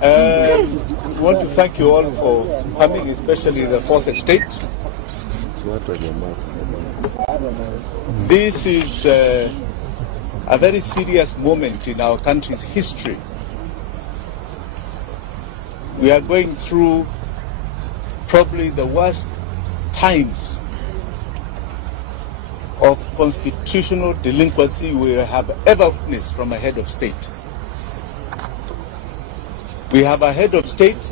We want to thank you all for coming, especially the fourth estate. This is a very serious moment in our country's history. We are going through probably the worst times of constitutional delinquency we have ever witnessed from a head of state. We have a head of state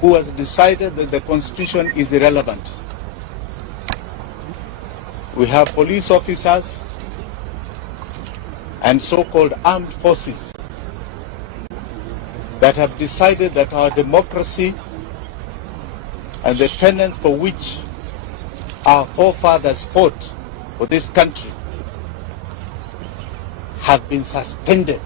who has decided that the constitution is irrelevant. We have police officers and so-called armed forces that have decided that our democracy and the tenets for which our forefathers fought for this country have been suspended.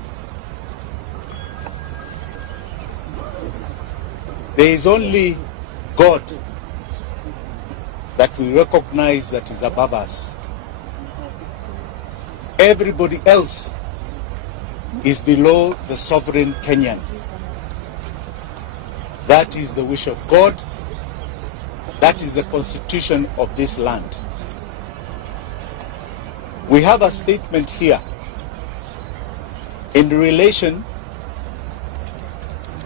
There is only God that we recognize that is above us. Everybody else is below the sovereign Kenyan. That is the wish of God. That is the constitution of this land. We have a statement here in relation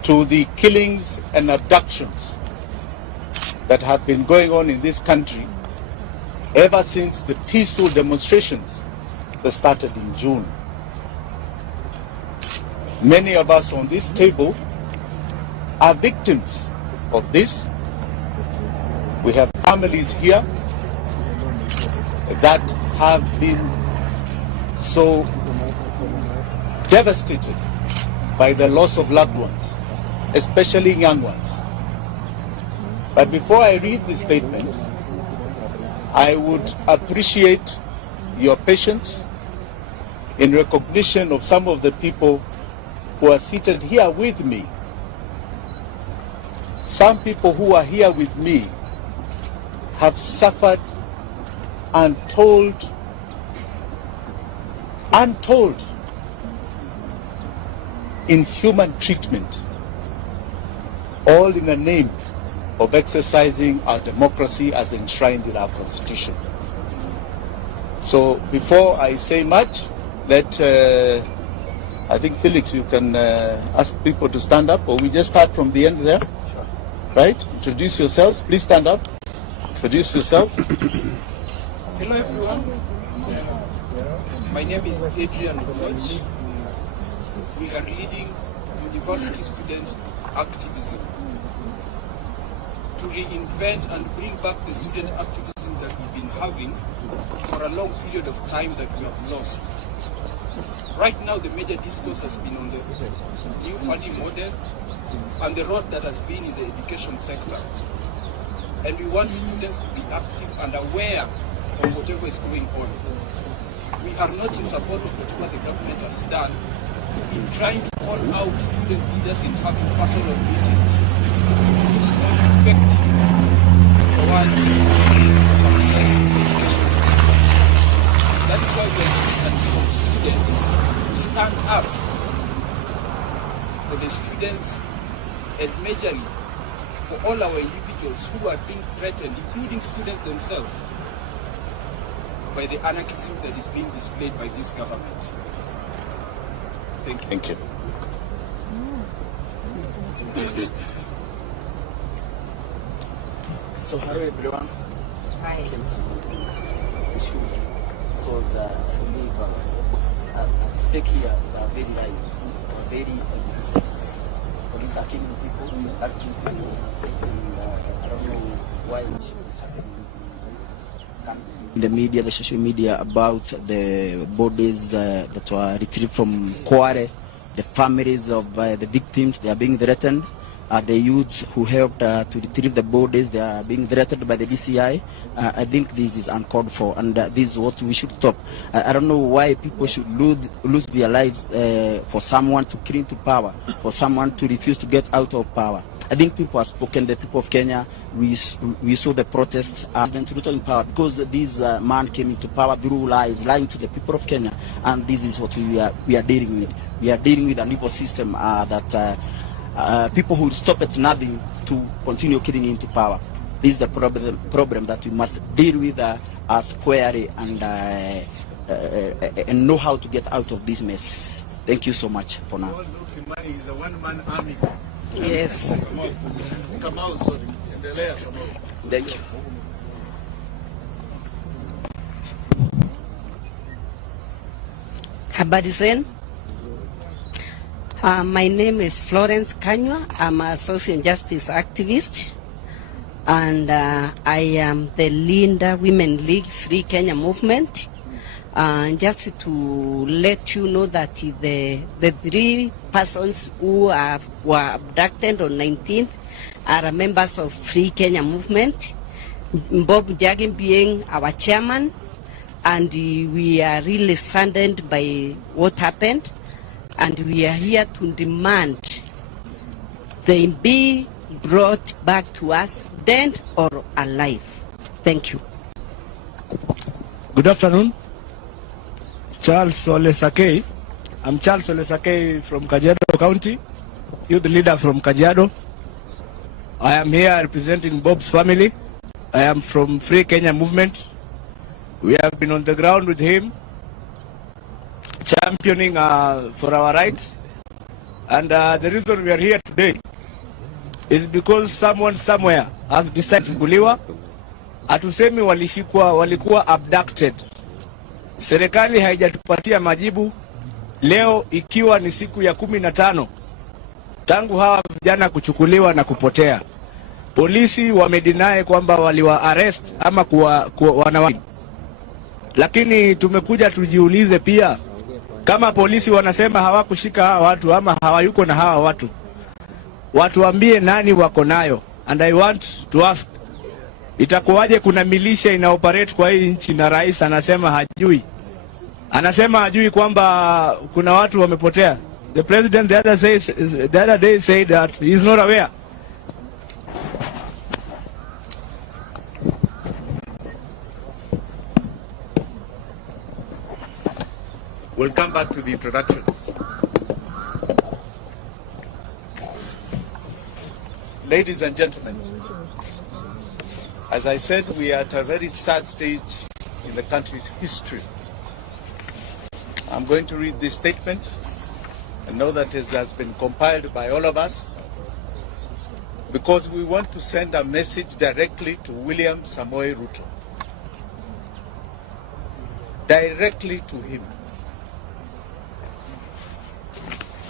to the killings and abductions that have been going on in this country ever since the peaceful demonstrations that started in June. Many of us on this table are victims of this. We have families here that have been so devastated by the loss of loved ones, especially young ones. But before I read this statement, I would appreciate your patience in recognition of some of the people who are seated here with me. Some people who are here with me have suffered untold inhuman treatment, all in the name of exercising our democracy as enshrined in our constitution. So before I say much, I think Felix, you can ask people to stand up, or we just start from the end there, right? Introduce yourselves, please stand up, introduce yourself. Hello everyone, my name is Adrian Goch. We are leading university student activism to reinvent and bring back the student activism that we've been having for a long period of time that we have lost. Right now the major discourse has been on the new funding model and the role that has been in the education sector. And we want students to be active and aware of whatever is going on. We are not in support of whatever the government has done in trying to call out student leaders in having personal meetings. It is not effective towards success in education. That is why we are doing a team of students to stand up for the students and majorly for all our individuals who are being threatened, including students themselves, by the anarchism that is being displayed by this government. Thank you. Thank you. So hello everyone. Hi. I can see this issue because I believe at stake here is our very lives, our very existence. Police are killing people, hurting people, and I don't know why it should happen. In the media, the social media, about the bodies that were retrieved from Kware, the families of the victims, they are being threatened. The youths who helped to retrieve the bodies, they are being threatened by the DCI. I think this is uncalled for, and this is what we should stop. I don't know why people should lose their lives for someone to cling to power, for someone to refuse to get out of power. I think people have spoken, the people of Kenya. We saw the protests as Ruto in power because this man came into power through lies, lying to the people of Kenya, and this is what we are dealing with. We are dealing with an evil system that people who stop at nothing to continue killing into power. This is a problem that we must deal with squarely and know how to get out of this mess. Thank you so much for now. Kimani is a one-man army. Yes. Kamau, sorry. Endelea, Kamau. Thank you. Habari zenu. My name is Florence Kanywa. I'm a social justice activist, and I am the Linda Women League Free Kenya movement. Just to let you know that the 3 persons who were abducted on 19th are members of Free Kenya movement. Bob Jagi being our chairman, and we are really saddened by what happened, and we are here to demand they be brought back to us, dead or alive. Thank you. Good afternoon. Charles Olesakei. I'm Charles Olesakei from Kajiado County, youth leader from Kajiado. I am here representing Bob's family. I am from Free Kenya movement. We have been on the ground with him, championing for our rights. And the reason we are here today is because someone somewhere has decided kuliwa. Hatusemi walikuwa abducted. Serikali haijatupatia majibu leo, ikiwa ni siku ya 15 tangu hawa vijana kuchukuliwa na kupotea. Polisi wamedinae kwamba waliwa arrest ama wanawa. Lakini tumekuja tujiulize pia, kama polisi wanasema hawakushika hawa watu ama hawayuko na hawa watu, watuambie nani wako nayo. And I want to ask, itakuwaje kuna milisha ina operate kwa hii nchi na rais anasema hajui? Anasema hajui kwamba kuna watu wamepotea. The president the other day said that he is not aware. We'll come back to the introductions. Ladies and gentlemen, as I said, we are at a very sad stage in the country's history. I'm going to read this statement. I know that it has been compiled by all of us because we want to send a message directly to William Samoei Ruto. Directly to him.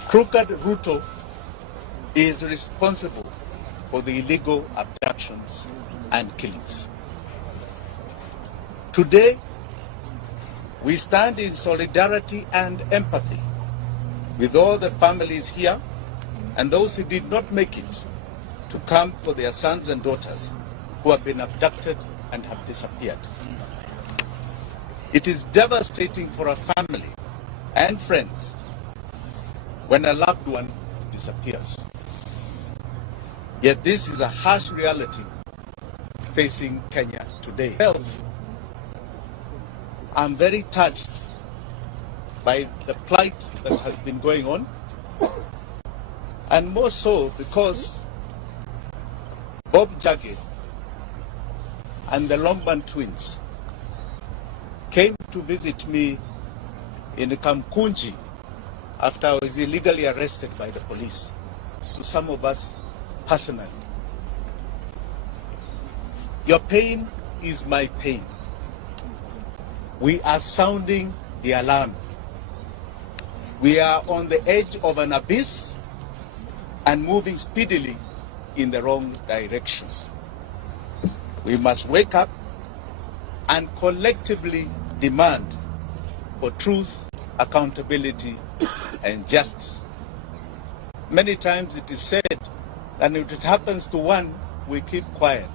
Crooked Ruto is responsible for the illegal abductions and killings. Today, we stand in solidarity and empathy with all the families here and those who did not make it to come for their sons and daughters who have been abducted and have disappeared. It is devastating for a family and friends when a loved one disappears. Yet this is a harsh reality facing Kenya today. I'm very touched by the plight that has been going on, and more so because Bob Jagi and the Longman twins came to visit me in Kamkunji after I was illegally arrested by the police, to some of us personally. Your pain is my pain. We are sounding the alarm. We are on the edge of an abyss and moving speedily in the wrong direction. We must wake up and collectively demand for truth, accountability, and justice. Many times it is said that if it happens to one, we keep quiet.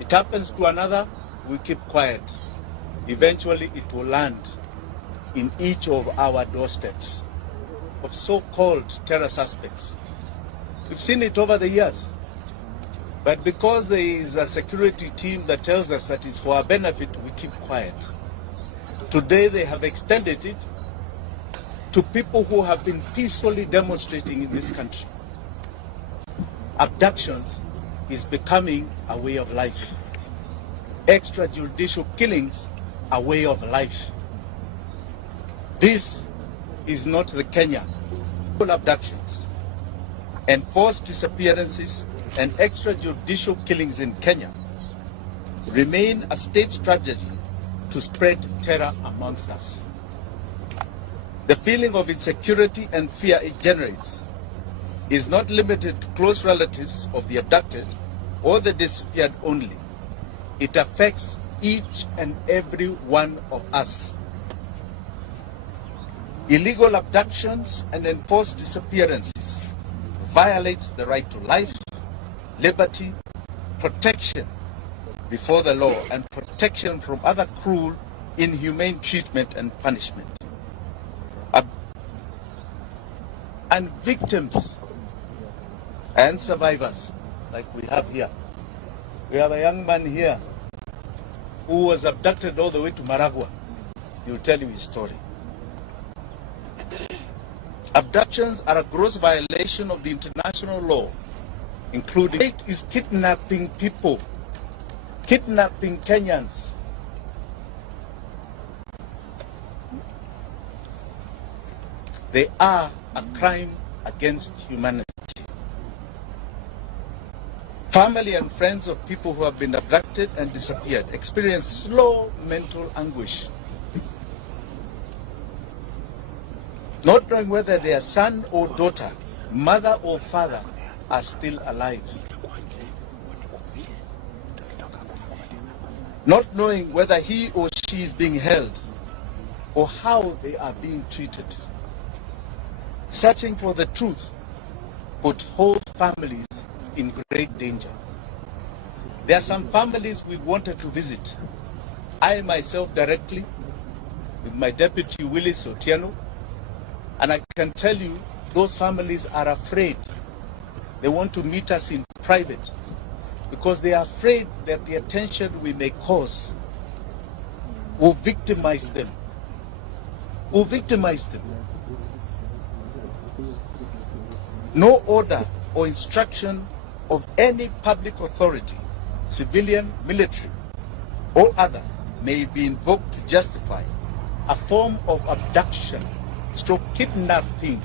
It happens to another, we keep quiet. Eventually it will land in each of our doorsteps of so-called terror suspects. We've seen it over the years. But because there is a security team that tells us that it's for our benefit, we keep quiet. Today they have extended it to people who have been peacefully demonstrating in this country. abductions is becoming a way of life. Extrajudicial killings a way of life. This is not the Kenya. Abductions, enforced disappearances, and extrajudicial killings in Kenya remain a state strategy to spread terror amongst us. The feeling of insecurity and fear it generates is not limited to close relatives of the abducted or the disappeared only. It affects each and every one of us. Illegal abductions and enforced disappearances violates the right to life, liberty, protection before the law, and protection from other cruel, inhumane treatment and punishment. And victims and survivors, like we have here. We have a young man here who was abducted all the way to Maragua. He will tell you his story. Abductions are a gross violation of the international law, including it is kidnapping people, kidnapping Kenyans. They are a crime against humanity. Family and friends of people who have been abducted and disappeared experience slow mental anguish, not knowing whether their son or daughter, mother or father are still alive. Not knowing whether he or she is being held or how they are being treated. Searching for the truth put whole families in great danger. There are some families we wanted to visit. I myself directly with my deputy Willis Otieno, and I can tell you those families are afraid. They want to meet us in private because they are afraid that the attention we may cause will victimize them. No order or instruction of any public authority, civilian, military, or other, may be invoked to justify a form of abduction, stroke kidnapping,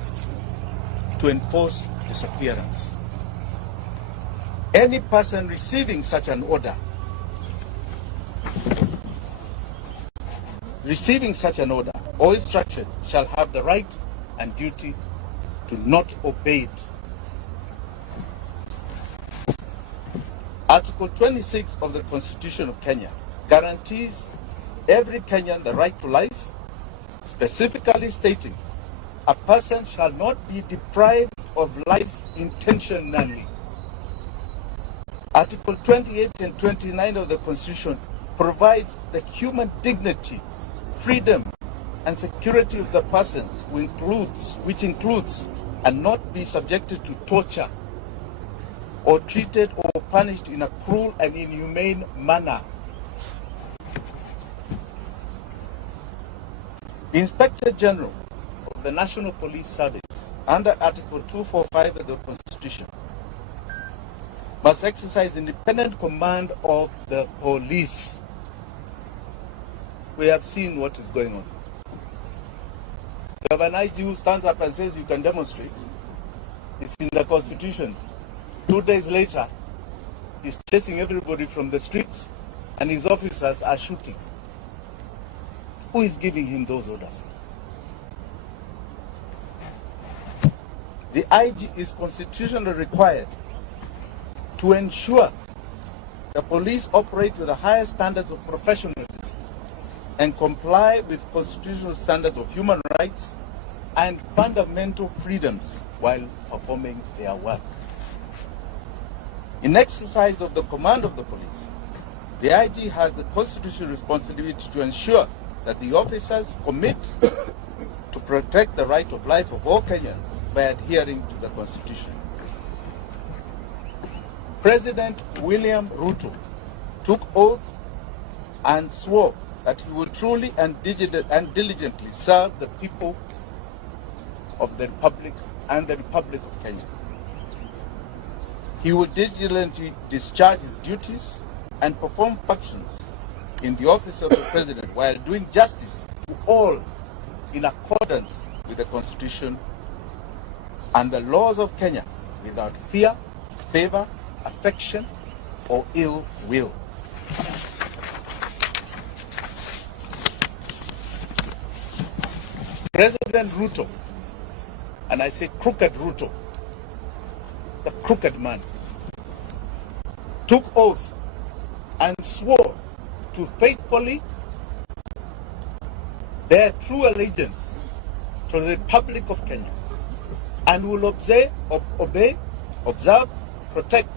to enforce disappearance. Any person receiving such an order, or instruction shall have the right and duty to not obey it. Article 26 of the Constitution of Kenya guarantees every Kenyan the right to life, specifically stating a person shall not be deprived of life intentionally. Article 28 and 29 of the Constitution provides the human dignity, freedom, and security of the persons, which includes and not be subjected to torture or treated or punished in a cruel and inhumane manner. The Inspector General of the National Police Service, under Article 245 of the Constitution, must exercise independent command of the police. We have seen what is going on. You have an IG who stands up and says you can demonstrate. It's in the Constitution. 2 days later, he's chasing everybody from the streets and his officers are shooting. Who is giving him those orders? The IG is constitutionally required to ensure the police operate with the highest standards of professionalism and comply with constitutional standards of human rights and fundamental freedoms while performing their work. In exercise of the command of the police, the IG has the constitutional responsibility to ensure that the officers commit to protect the right of life of all Kenyans by adhering to the Constitution. President William Ruto took oath and swore that he would truly and diligently serve the people of the Republic and the Republic of Kenya. He will diligently discharge his duties and perform functions in the office of the President while doing justice to all in accordance with the Constitution and the laws of Kenya without fear, favor, affection, or ill will. President Ruto, and I say crooked Ruto, the crooked man, took oath and swore to faithfully bear true allegiance to the Republic of Kenya and will obey, observe, protect,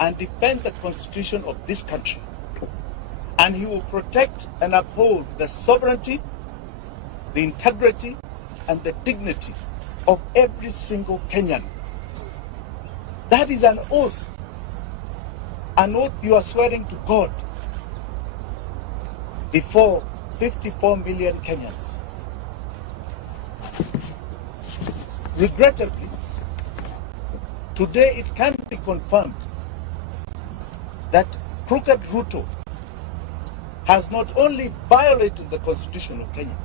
and defend the Constitution of this country. And he will protect and uphold the sovereignty, the integrity, and the dignity of every single Kenyan. That is an oath you are swearing to God before 54 million Kenyans. Regrettably, today it can be confirmed that crooked Ruto has not only violated the Constitution of Kenya,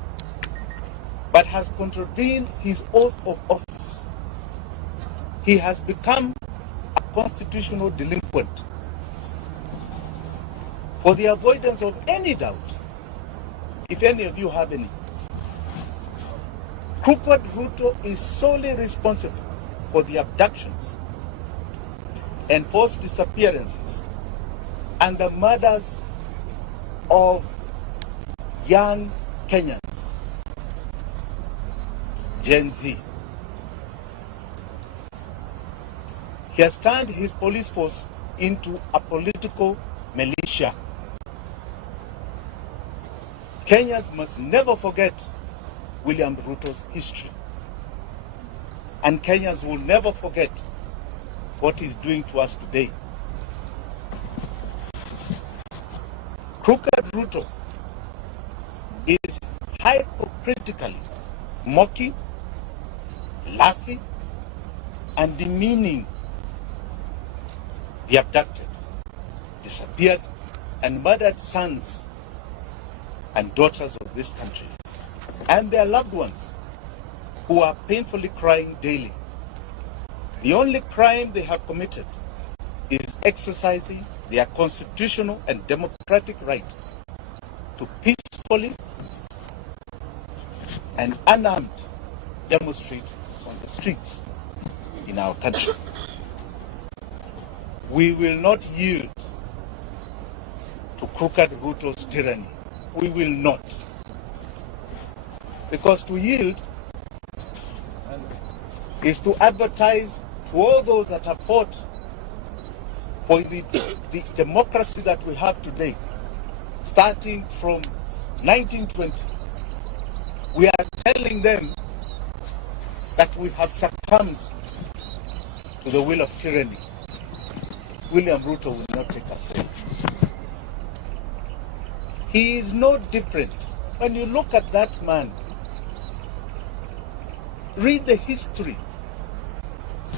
but has contravened his oath of office. He has become a constitutional delinquent. For the avoidance of any doubt, if any of you have any, crooked Ruto is solely responsible for the abductions, enforced disappearances, and the murders of young Kenyans, Gen Z. He has turned his police force into a political militia. Kenyans must never forget William Ruto's history. And Kenyans will never forget what he's doing to us today. Crooked Ruto is hypocritically mocking, laughing, and demeaning the abducted, disappeared, and murdered sons and daughters of this country, and their loved ones who are painfully crying daily. The only crime they have committed is exercising their constitutional and democratic right to peacefully and unarmed demonstrate on the streets in our country. We will not yield to crooked Ruto's tyranny. We will not. Because to yield is to advertise to all those that have fought for the democracy that we have today, starting from 1920. We are telling them that we have succumbed to the will of tyranny. William Ruto will not take us there. He is no different. When you look at that man, read the history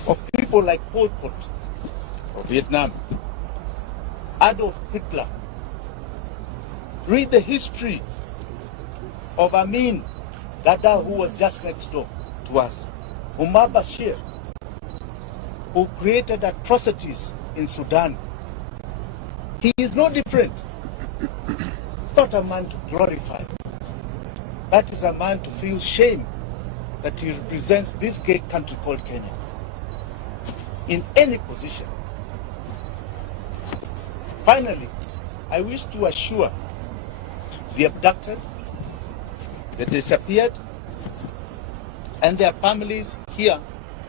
of people like Pol Pot of Vietnam, Adolf Hitler. Read the history of Amin Dada, who was just next door to us, Umar Bashir, who created atrocities in Sudan. He is no different. It's not a man to glorify. That is a man to feel shame that he represents this great country called Kenya in any position. Finally, I wish to assure the abducted, the disappeared, and their families here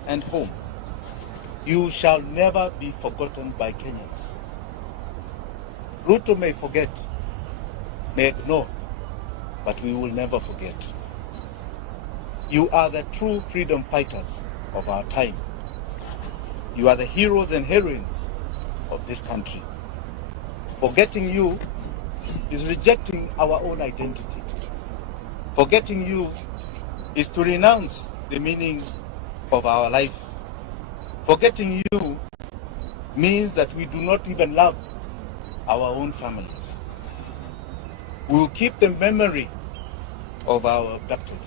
and home, you shall never be forgotten by Kenyans. Ruto may forget, may ignore, but we will never forget. You are the true freedom fighters of our time. You are the heroes and heroines of this country. Forgetting you is rejecting our own identity. Forgetting you is to renounce the meaning of our life. Forgetting you means that we do not even love our own families. We will keep the memory of our abducted,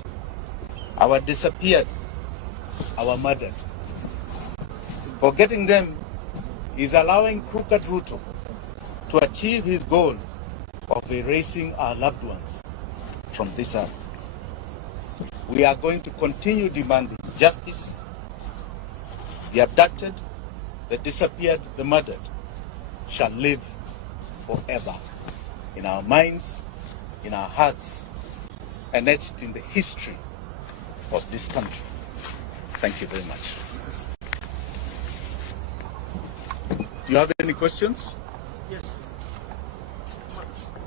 our disappeared, our murdered. Forgetting them is allowing crooked Ruto to achieve his goal of erasing our loved ones from this earth. We are going to continue demanding justice. The abducted, the disappeared, the murdered shall live forever in our minds, in our hearts, and etched in the history of this country. Thank you very much. Do you have any questions? Yes.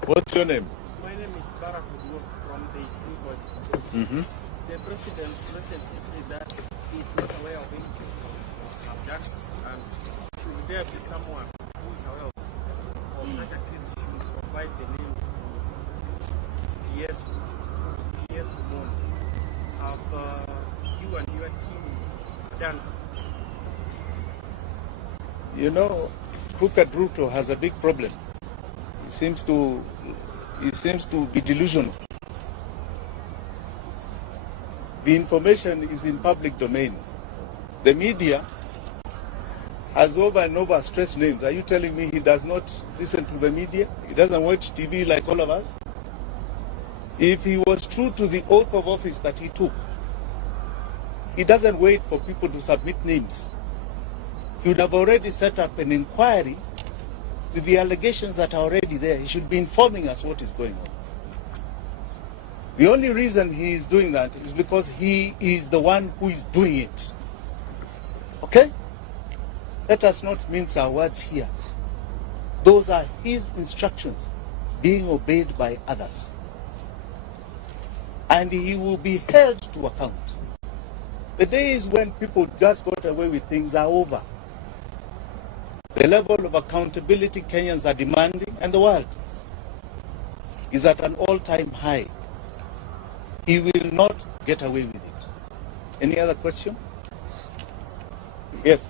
What's your name? My name is Barack Woodward from the Eastern Voice. The president recently said that he is not aware of any cases of abduction, and should there be someone who is aware of such a case, should provide the name. Yes, Moon. Have you and your team done? You know, crooked Ruto has a big problem. He seems to be delusional. The information is in public domain. The media has over and over stressed names. Are you telling me he does not listen to the media? He doesn't watch TV like all of us? If he was true to the oath of office that he took, he doesn't wait for people to submit names. He would have already set up an inquiry with the allegations that are already there. He should be informing us what is going on. The only reason he is doing that is because he is the one who is doing it. Okay? Let us not mince our words here. Those are his instructions being obeyed by others. And he will be held to account. The days when people just got away with things are over. The level of accountability Kenyans are demanding, and the world, is at an all-time high. He will not get away with it. Any other question? Yes.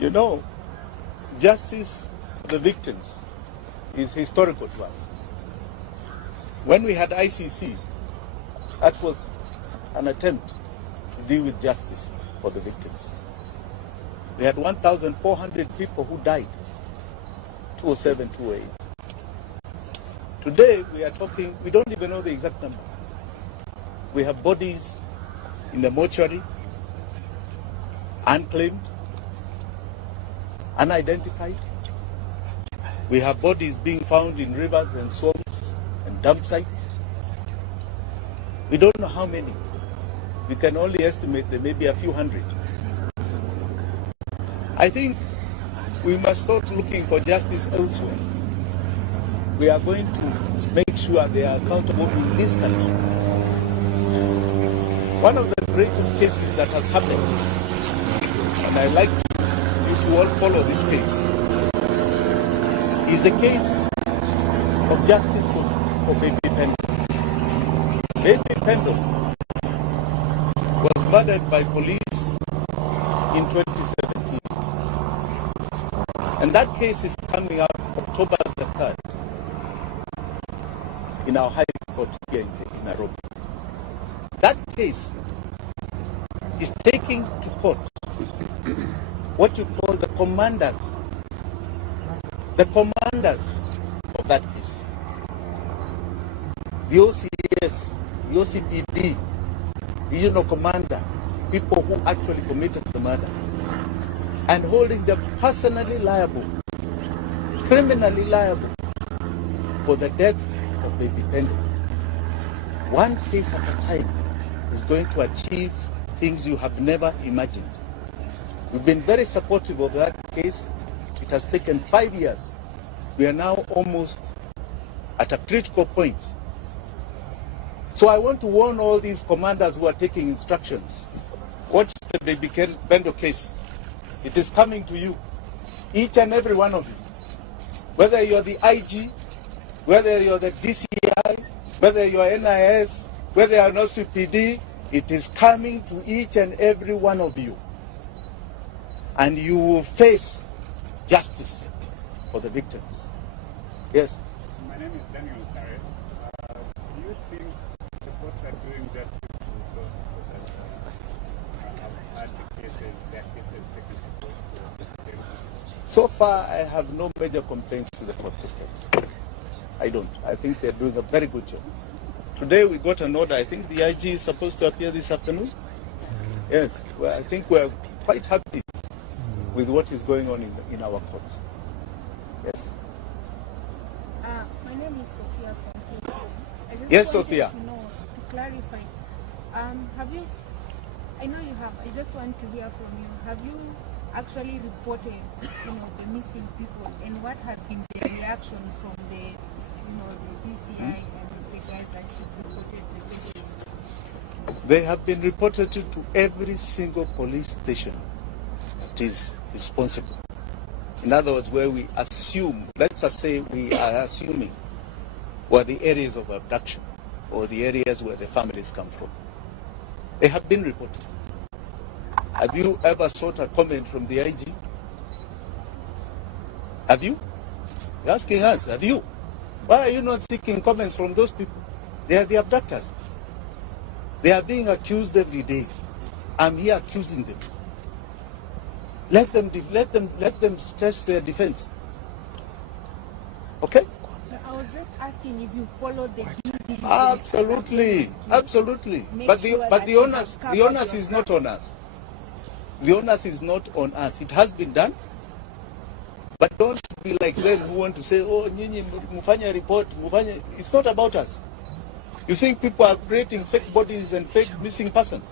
You know, justice for the victims is historical to us. When we had ICC, that was an attempt to deal with justice for the victims. We had 1,400 people who died, 2007, 2008. Today we are talking, we don't even know the exact number. We have bodies in the mortuary, unclaimed, unidentified. We have bodies being found in rivers and swamps and dump sites. We don't know how many. We can only estimate there may be a few hundred. I think we must start looking for justice elsewhere. We are going to make sure they are accountable in this country. One of the greatest cases that has happened, and I like you to all follow this case, is the case of justice for Baby Pendle. Baby Pendle was murdered by police in 2017. And that case is coming out October the 3rd in our High Court here in Nairobi. That case is taking to court what you call the commanders of that case. The OCS, the OCPD, regional commander, people who actually committed the murder, and holding them personally liable, criminally liable for the death of Baby Pendle. One case at a time is going to achieve things you have never imagined. We've been very supportive of that case. It has taken 5 years. We are now almost at a critical point. So I want to warn all these commanders who are taking instructions Watch the Baby Bendo case. It is coming to you. Each and every one of you. Whether you're the IG, whether you're the DCI, whether you're NIS, whether you're not CPD, it is coming to each and every one of you. And you will face justice for the victims. Yes? My name is Daniel Sare. Do you think the courts are doing justice to those people that have had the cases, their cases taken to court? So far, I have no major complaints to the court system. I don't. I think they're doing a very good job. Today we got an order. I think the IG is supposed to appear this afternoon. Yes. Well, I think we're quite happy with what is going on in our courts. Yes. My name is Sophia from KK. I just Yes, wanted Sophia. to know, to clarify, have you, I know you have, I just want to hear from you, have you actually reported, the missing people, and what has been their reaction from the, the DCI and the guys that you reported the cases? They have been reported to every single police station that is responsible. In other words, where we assume, let's just say we are assuming, were the areas of abduction or the areas where the families come from. They have been reported. Have you ever sought a comment from the IG? Have you? You're asking us, have you? Why are you not seeking comments from those people? They are the abductors. They are being accused every day. I'm here accusing them. Let them stress their defense. Okay? I was just asking if you follow the due diligence. Absolutely. But the onus is not on us. The onus is not on us. It has been done. But don't be like them who want to say, oh, nyinyi mufanya report, mufanya. It's not about us. You think people are creating fake bodies and fake missing persons?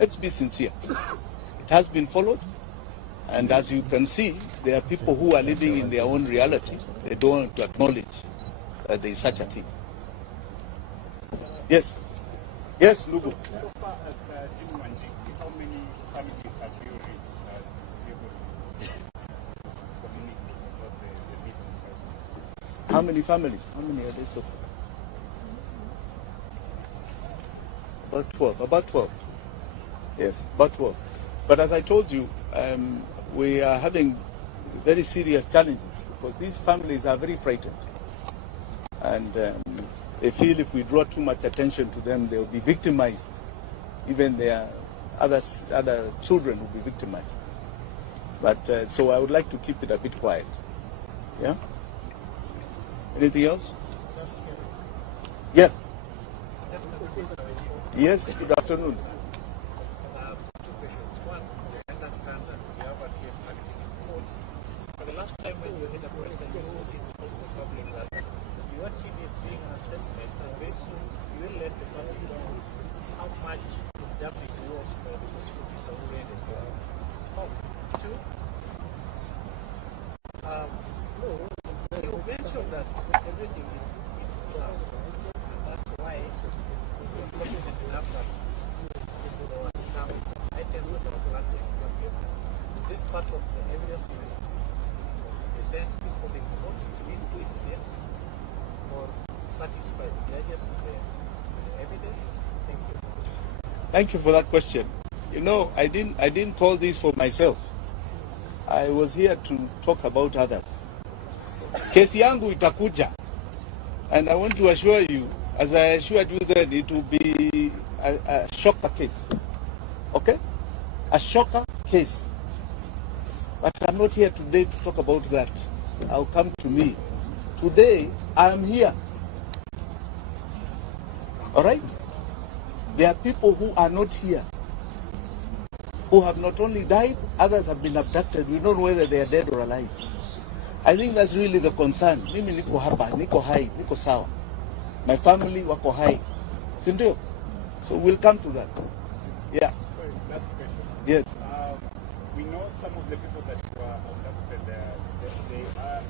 Let's be sincere. It has been followed. And as you can see, there are people who are living in their own reality. They don't want to acknowledge that there is such a thing. Yes. Yes, Lugu. So far as Jimi Wanjigi, how many families have you reached to be able to communicate about the missing person? How many families? How many are there so far? About 12. About 12. Yes, about 12. But as I told you, we are having very serious challenges because these families are very frightened. And they feel if we draw too much attention to them, they will be victimized. Even their other children will be victimized. But so I would like to keep it a bit quiet. Yeah? Anything else? Yes. Yes, good afternoon. Two questions. One, I understand that you have a case active in court. But the last time when you were in the press and you told the public that your team is doing an assessment and very soon you will let the person know how much damage was for the police officer who ended the home. Two, you mentioned that everything is in cloud, and that's why you're confident enough that there were some items that were planted in your favor. This part of the evidence you will present before the court to be to exempt or satisfy the judges with the evidence. Thank you. Thank you for that question. You know, I didn't call this for myself. I was here to talk about others. Kesi yangu itakuja. And I want to assure you, as I assured you then, it will be a shocker case. Okay? A shocker case. But I'm not here today to talk about that. I'll come to me. Today, I am here. All right? There are people who are not here, who have not only died, others have been abducted. We don't know whether they are dead or alive. I think that's really the concern. Mimi niko hapa, niko hai, niko sawa. My family wako hai. Sindio? So we'll come to that. Yeah. Sorry, last question. Yes. We know some of the people that were abducted, they are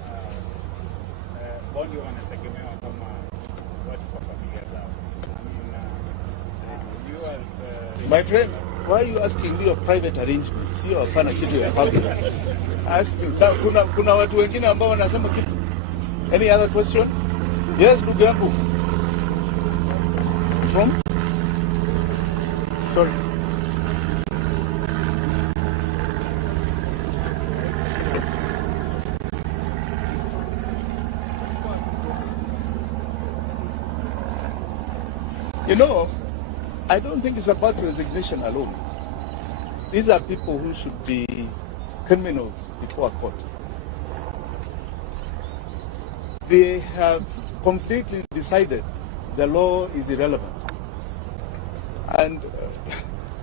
bado wanategemewa kama watu kwa familia zao. I mean, you as My friend, Why are you asking me of private arrangements? Hiyo hapana kitu ya public. Kuna watu wengine ambao wanasema kitu. Any other question? Yes, ndugu yangu. From? Sorry. You know, I don't think it's about resignation alone. These are people who should be criminals before a court. They have completely decided the law is irrelevant. And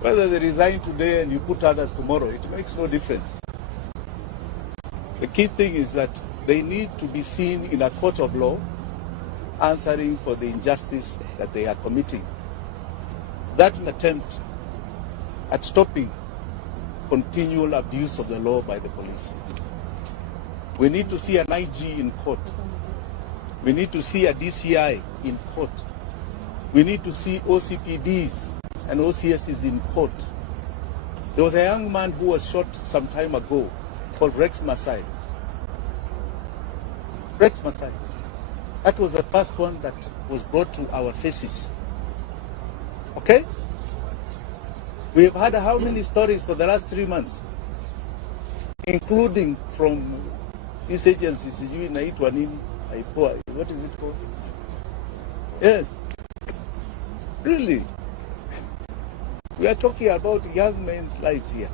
whether they resign today and you put others tomorrow, it makes no difference. The key thing is that they need to be seen in a court of law answering for the injustice that they are committing. That attempt at stopping continual abuse of the law by the police. We need to see an IG in court. We need to see a DCI in court. We need to see OCPDs and OCSs in court. There was a young man who was shot some time ago called Rex Masai. Rex Masai. That was the first one that was brought to our faces. Okay? We have had how many stories for the last 3 months? Including from these agencies, what is it called? Yes. Really? We are talking about young men's lives here.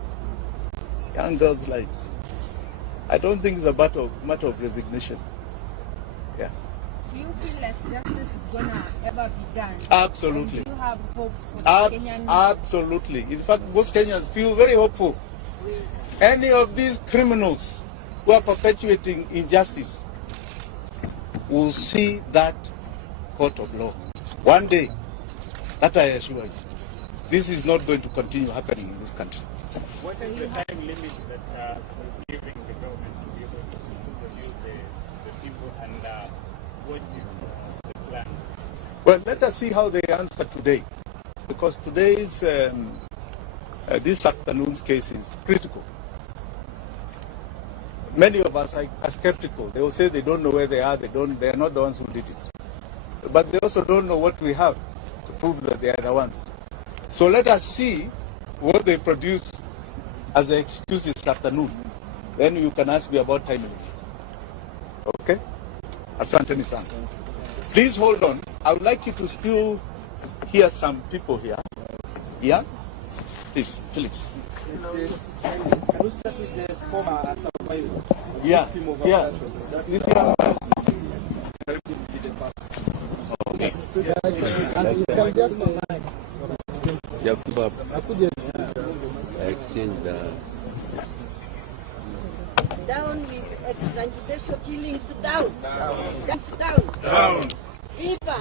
Young girls' lives. I don't think it's a matter of resignation. Yeah. Do you feel like justice is gonna ever be done? Absolutely. And do you have hope for the Kenyan? Absolutely. In fact, most Kenyans feel very hopeful. Any of these criminals who are perpetuating injustice will see that court of law. One day, that I assure you, this is not going to continue happening in this country. What is the time limit that is giving the government to be able to produce the people, and what is the plan? Well, let us see how they answer today, because today's this afternoon's case is critical. Many of us are skeptical. They will say they don't know where they are. They are not the ones who did it, but they also don't know what we have to prove that they are the ones. So let us see what they produce as the excuse this afternoon. Then you can ask me about time limit. Okay? Asante sana. Please hold on. I would like you to still hear some people here. Yeah? Please, Felix. Yeah. Yeah. This young man. Exchange Down with extrajudicial killings, down. That's down. Down. Viva.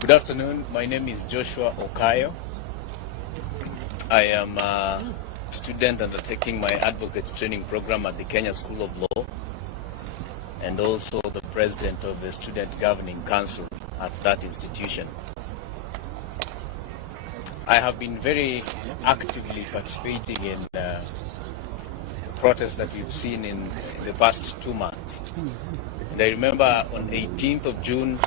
Good afternoon. My name is Joshua Okayo. I am a student undertaking my advocates training program at the Kenya School of Law, and also the president of the Student Governing Council at that institution. I have been very actively participating in the protests that we've seen in the past 2 months. And I remember on 18th of June,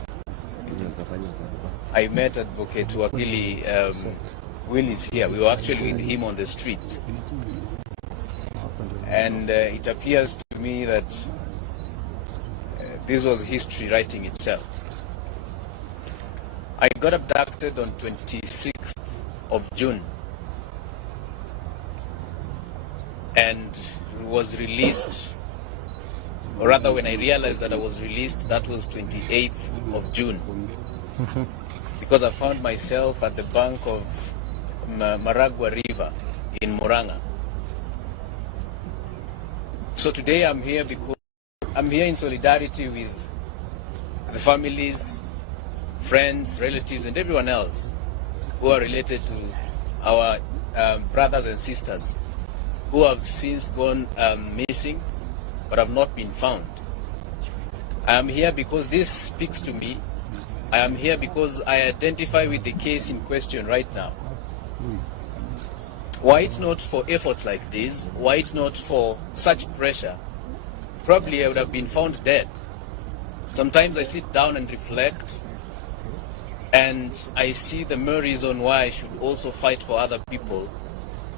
I met Advocate Wakili Willis here. We were actually with him on the street. And it appears to me that this was history writing itself. I got abducted on 26th of June and was released or rather when I realized that I was released, that was 28th of June. Because I found myself at the bank of Maragua River in Murang'a. So today I'm here because I'm here in solidarity with the families, friends, relatives, and everyone else who are related to our brothers and sisters who have since gone missing but have not been found. I am here because this speaks to me. I am here because I identify with the case in question right now. Were it not for efforts like this, were it not for such pressure, probably I would have been found dead. Sometimes I sit down and reflect, and I see the mere reason why I should also fight for other people,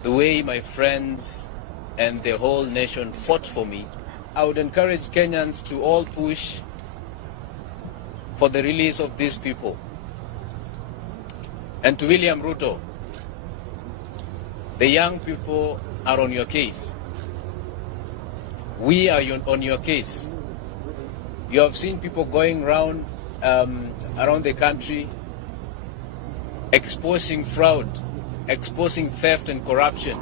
the way my friends and the whole nation fought for me. I would encourage Kenyans to all push for the release of these people. And to William Ruto, the young people are on your case. We are on your case. You have seen people going around the country exposing fraud, exposing theft and corruption.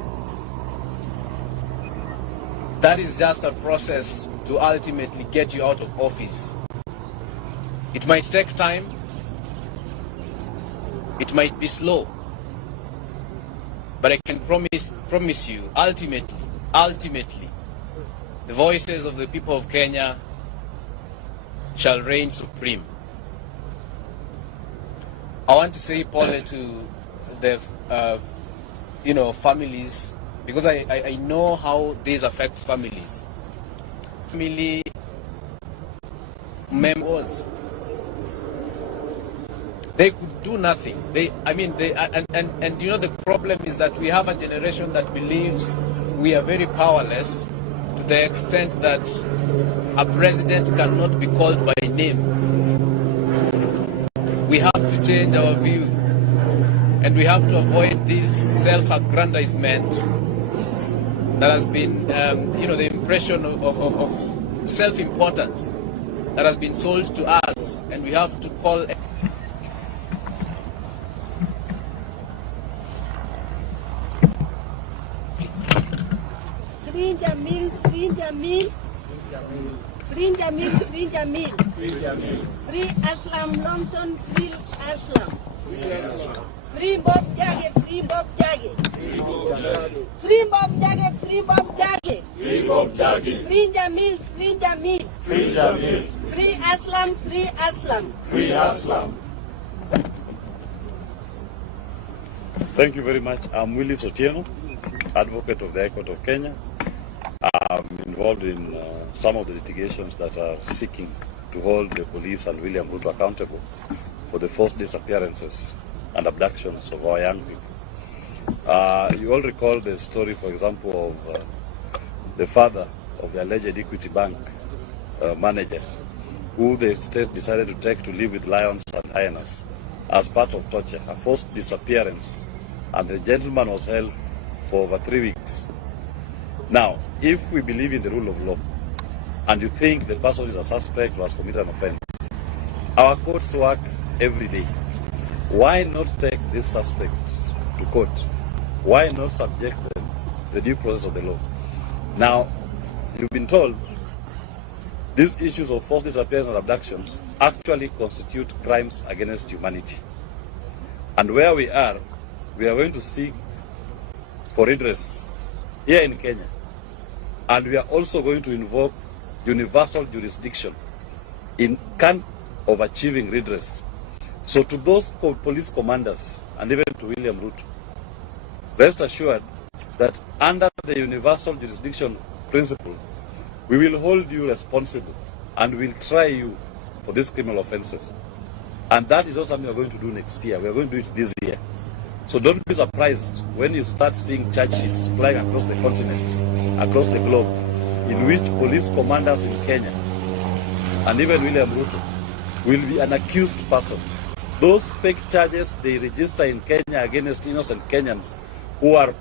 That is just a process to ultimately get you out of office. It might take time. It might be slow. But I can promise you, ultimately, the voices of the people of Kenya shall reign supreme. I want to say, Paul, to the families, because I know how this affects families. Family members, they could do nothing. The problem is that we have a generation that believes we are very powerless to the extent that a president cannot be called by name. We have to change our view, and we have to avoid this self-aggrandizement that has been, the impression of self-importance that has been sold to us, and we have to call. Free Jamil, free Jamil, free Jamil, free Jamil, free Aslam Longton, free Aslam, free Bob Jage, free Bob Jage, free Bob Jage, free Bob Jage, free Bob Jage, free Jamil, free Jamil, free Jamil, free Aslam, free Aslam, free Aslam. Thank you very much. I'm Willis Otieno, advocate of the High Court of Kenya. I'm involved in some of the litigations that are seeking to hold the police and William Ruto accountable for the forced disappearances and abductions of our young people. You all recall the story, for example, of the father of the alleged Equity Bank manager, who the state decided to take to live with lions and hyenas as part of torture, a forced disappearance, and the gentleman was held for over 3 weeks. Now, if we believe in the rule of law, and you think the person is a suspect who has committed an offense, our courts work every day. Why not take these suspects to court? Why not subject them to the due process of the law? Now, you've been told these issues of forced disappearance and abductions actually constitute crimes against humanity. And where we are going to seek for redress here in Kenya. And we are also going to invoke universal jurisdiction in count of achieving redress. So to those police commanders and even to William Ruto, rest assured that under the universal jurisdiction principle, we will hold you responsible and will try you for these criminal offenses. And that is not something we are going to do next year. We are going to do it this year. So don't be surprised when you start seeing charge sheets flying across the continent, across the globe, in which police commanders in Kenya and even William Ruto will be an accused person. Those fake charges they register in Kenya against innocent Kenyans who are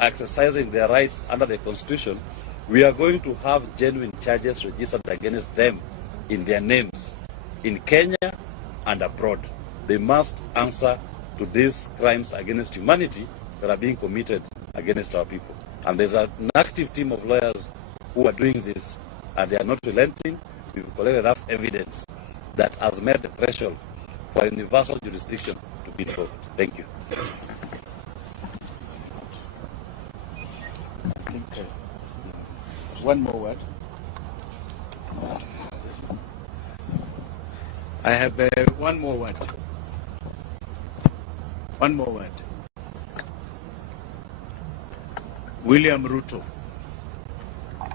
exercising their rights under the Constitution we are going to have genuine charges registered against them in their names in Kenya and abroad. They must answer to these crimes against humanity that are being committed against our people. And there's an active team of lawyers who are doing this, and they are not relenting. We've collected enough evidence that has made the threshold for universal jurisdiction to be invoked. Thank you. I think one more word. I have one more word. One more word. William Ruto,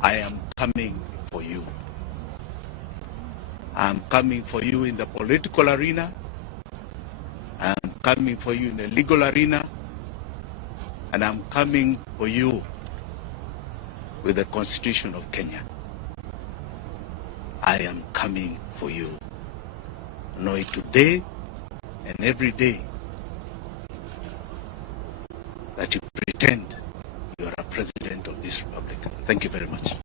I am coming for you. I'm coming for you in the political arena. I'm coming for you in the legal arena. And I'm coming for you with the Constitution of Kenya. I am coming for you. Know it today and every day that you pretend you are a president of this republic. Thank you very much.